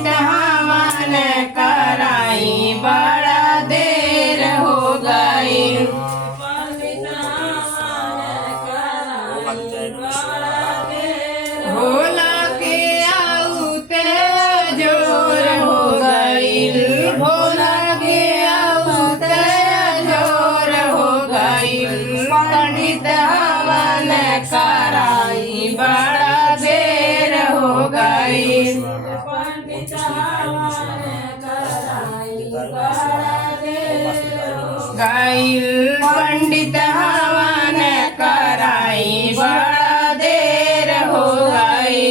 पंडित हवन कराई बड़ा देर हो गई। भोला के आउते जोर हो गई। भोला के आउते जोर हो गई। पंडित हवन कराई बड़ा देर हो गई। पंडित हवन कराई बड़ा देर हो गई। पंडित हवन कराई बड़ा देर हो गई।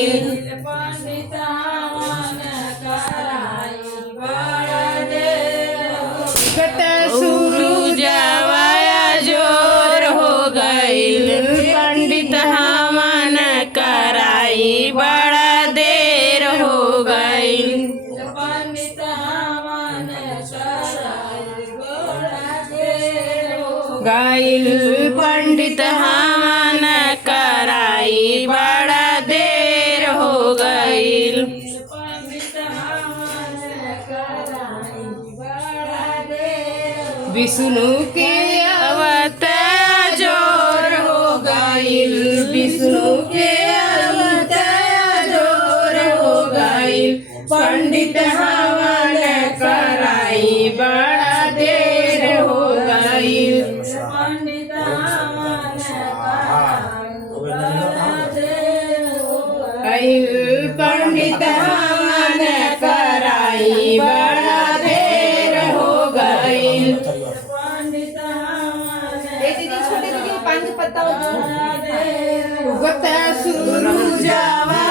पंडित हवन कराई बड़ा देर हो गई। सूरजवा जोर हो गई। पंडित हवन कराई बड़ा देर हो गई। पंडित हवन कराई बड़ा देर हो गई। पंडित हवन कराई बड़ा देर हो गई। पंडित हवन कराई बड़ा देर। विष्णु के अवतार जोर हो गई। विष्णु के अवतार जोर हो गई। पंडित हवन कराई बड़ा देर हो गई। पंडित हवन कराई बड़ा देर हो गई। पंडित हवन कराई बड़ा देर हो गई। पंडित हवन छोटे छोटे पानी पत्ता उगता सूरजवा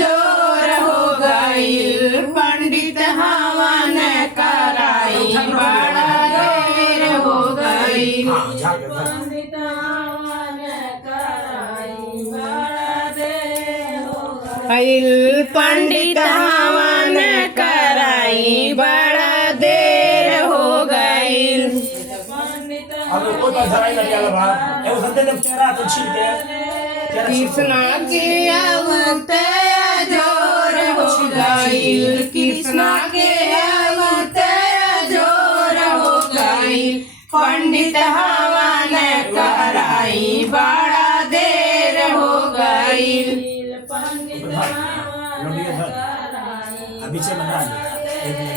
जोर हो गई। पंडित हवन कराई बड़ा देर हो गई। पंडित हवन कराई बड़ा देर हो गई। पंडित हवन कराई बड़ा देर हो गई। कृष्णा के अवतार जोर हो गई। कृष्णा के अवतार जोर हो गई। पंडित हवन कराई बड़ा देर हो गई। पंडित हवन कराई